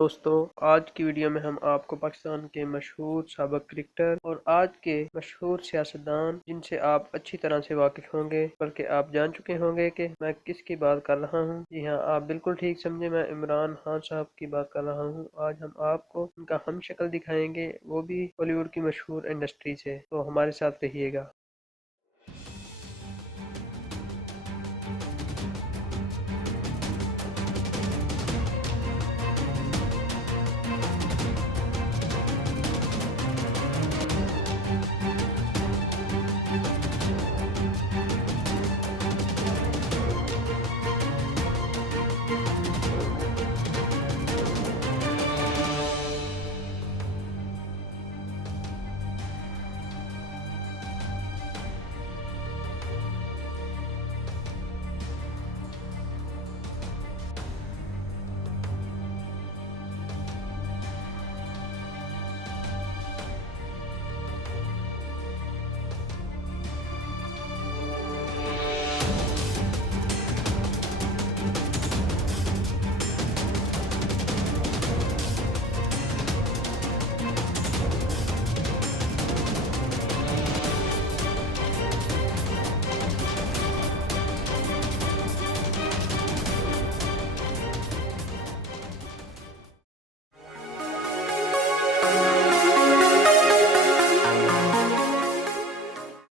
दोस्तों, आज की वीडियो में हम आपको पाकिस्तान के मशहूर साबिक क्रिकेटर और आज के मशहूर सियासतदान जिनसे आप अच्छी तरह से वाकिफ होंगे, बल्कि आप जान चुके होंगे कि मैं किसकी बात कर रहा हूं। जी हाँ, आप बिल्कुल ठीक समझे, मैं इमरान खान साहब की बात कर रहा हूं। आज हम आपको उनका हम शक्ल दिखाएंगे, वो भी बॉलीवुड की मशहूर इंडस्ट्री से। तो हमारे साथ रहिएगा।